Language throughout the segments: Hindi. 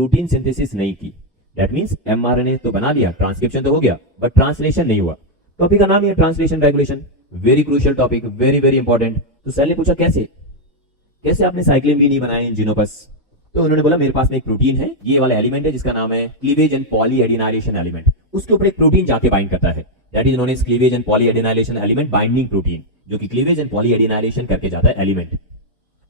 प्रोटीन सिंथेसिस नहीं की। दैट मींस एमआरएनए तो बना लिया, ट्रांसक्रिप्शन तो हो गया, बट ट्रांसलेशन नहीं हुआ। टॉपिक का नाम ही है translation regulation, very crucial topic, very very important. तो सर ने पूछा कैसे आपने साइक्लिन भी नहीं बनाया इन जीनोपस? तो उन्होंने बोला मेरे पास में एक प्रोटीन है, ये वाला एलिमेंट है जिसका नाम है क्लीवेज एंड पॉलीएडिनाइलेशन एलिमेंट, उसके ऊपर एक प्रोटीन जाके बाइंड करता है, that is known as cleavage and polyadenylation element binding protein, जो कि क्लीवेज एंड पॉलीएडिनाइलेशन करके जाता है एलिमेंट,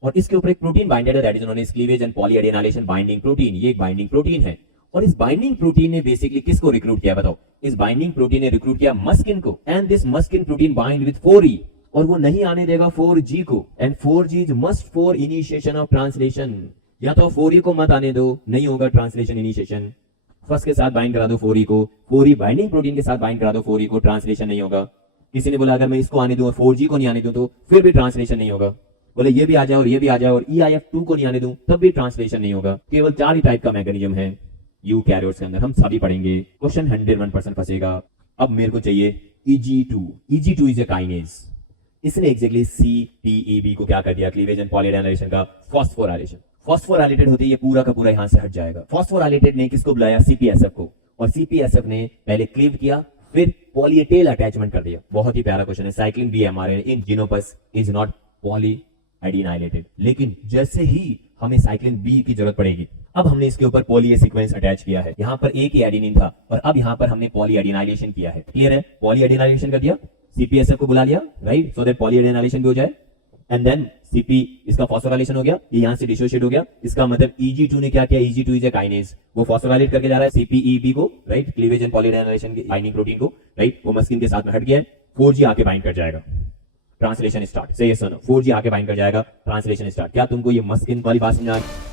और इसके ऊपर एक प्रोटीन बाइंडेड है, that is known as cleavage and polyadenylation binding protein. ये एक बाइंडिंग प्रोटीन है, और इस बाइंडिंग प्रोटीन ने बेसिकली किसको रिक्रूट किया बताओ? इस बाइंडिंग प्रोटीन ने रिक्रूट किया मस्किन को, and this maskin protein bind with 4E, और वो नहीं आने देगा 4G को, and 4G is must for initiation of translation. या तो 4E को मत आने दो, नहीं होगा ट्रांसलेशन इनिशिएशन। फर्स्ट के साथ बाइंड करा दो 4E को, 4E बाइंडिंग प्रोटीन के साथ बाइंड करा दो 4E को, ट्रांसलेशन नहीं होगा। किसी ने बोला अगर मैं इसको आने दूं और 4G को नहीं आने दूं तो फिर भी ट्रांसलेशन नहीं होगा। बोले ये भी आ जाए और ये भी आ जाए और EIF2 को नहीं आने दूं तब भी ट्रांसलेशन नहीं होगा। केवल 4 ही टाइप का मैकेनिज्म है यूकैरियोट्स के अंदर, हम सभी पढ़ेंगे। क्वेश्चन 101% फंसेगा। अब मेरे को चाहिए EG2। EG2 is a kinase. इसने एग्जैक्टली CPEB को क्या कर दिया? क्लीवेज एंड पॉलीएडिनाइलेशन का फॉस्फोराइलेशन। फॉस्फोराइलेटेड होते ये पूरा का पूरा यहां से हट जाएगा। फॉस्फोराइलेटेड ने किसको बुलाया? CPSF को, और CPSF ने पहले क्लीव किया फिर पॉलीएटेल अटैचमेंट कर दिया। बहुत ही प्यारा क्वेश्चन है। Cyclin B mRNA in Xenopus is not polyadenylated, लेकिन जैसे ही हमें साइक्लिन बी की जरूरत पड़ेगी, अब हमने इसके ऊपर पॉली ए सीक्वेंस अटैच किया है। यहां पर एक ही एडेनिन था और अब यहां पर हमने पॉलीएडिनाइलेशन किया है। क्लियर है? पॉलीएडिनाइलेशन कर दिया, CPSF को बुला लिया, राइट, सो दैट पॉलीएडिनाइलेशन भी हो जाए, एंड देन CP इसका फॉस्फोराइलेशन हो गया, ये यहां से डिसोशिएट हो गया। इसका मतलब EG2 ने क्या किया? EG2 इज ए काइनेज, वो फॉस्फोराइलेट करके जा रहा है CPEB को, राइट, क्लीवेज एंड पॉलीएडिनाइलेशन की बाइंडिंग प्रोटीन को, राइट, वो मस्किन के साथ में हट गया है। 4G आके बाइंड कर जाएगा, ट्रांसलेशन स्टार्ट। से ये सुनो, 4G आके बाइंड कर जाएगा, ट्रांसलेशन स्टार्ट। क्या तुमको ये मस्किन वाली बात समझ आ रही?